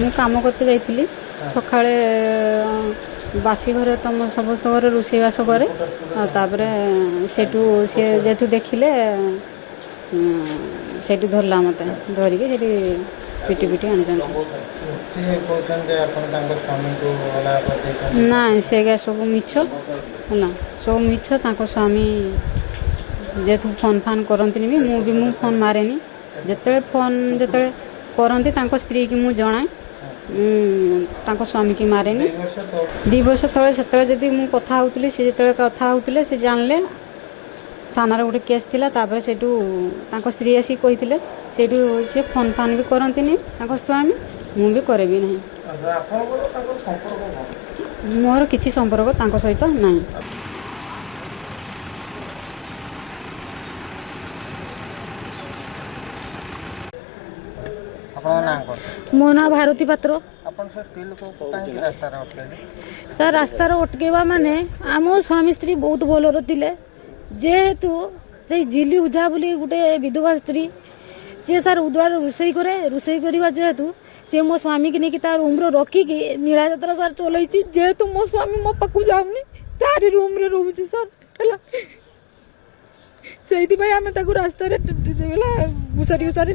ମୁଁ କାମ କରତେ ଯାଇଥିଲି ସକାଳେ ବାସି ଘରେ ତମ ସମସ୍ତ ଘରେ ରୋଷେଇବାସ କରେ ତାପରେ ସେଠୁ ସେ ଯେହେତୁ ଦେଖିଲେ ସେଇଠି ଧରିଲା ମୋତେ ଧରିକି ସେଠି ପିଟି ପିଟି ଆଣିଛନ୍ତି। ନାଇଁ ସେଗା ସବୁ ମିଛ ହେଲା, ସବୁ ମିଛ। ତାଙ୍କ ସ୍ୱାମୀ ଯେହେତୁ ଫୋନ୍ ଫାନ୍ କରନ୍ତିନି ବି ମୁଁ ଫୋନ୍ ମାରେନି। ଯେତେବେଳେ କରନ୍ତି ତାଙ୍କ ସ୍ତ୍ରୀକି ମୁଁ ଜଣାଏ, ତାଙ୍କ ସ୍ୱାମୀକି ମାରେନି। 2 ବର୍ଷ ତଳେ ସେତେବେଳେ ଯଦି ମୁଁ କଥା ହେଉଥିଲି, ସେ ଯେତେବେଳେ କଥା ହେଉଥିଲେ ସେ ଜାଣିଲେ, ଥାନାରେ ଗୋଟେ କେସ୍ ଥିଲା। ତାପରେ ସେଇଠୁ ତାଙ୍କ ସ୍ତ୍ରୀ ଆସିକି କହିଥିଲେ, ସେଇଠୁ ସେ ଫୋନ୍ ଫାନ୍ ବି କରନ୍ତିନି ତାଙ୍କ ସ୍ୱାମୀ, ମୁଁ ବି କରେବି ନାହିଁ। ମୋର କିଛି ସମ୍ପର୍କ ତାଙ୍କ ସହିତ ନାହିଁ। मो ना भारती पात्र। सर रास्तार अटकेवा माने आम स्वामी स्त्री बहुत भलर थिले, जेहेतु से झिली उझा बोली गोटे विधवा स्त्री, सी सार उद्वार रोषे करे, रोषे करवा जेहेतु सी मो स्वामी की नहीं तार रूम रखिकी नीला यात्रा सार चलई, जेहेतु मो स्वामी मो पाक जाऊनी तारी रूम रे रोचे सर है से आम रास्तार घुसारी घुसारी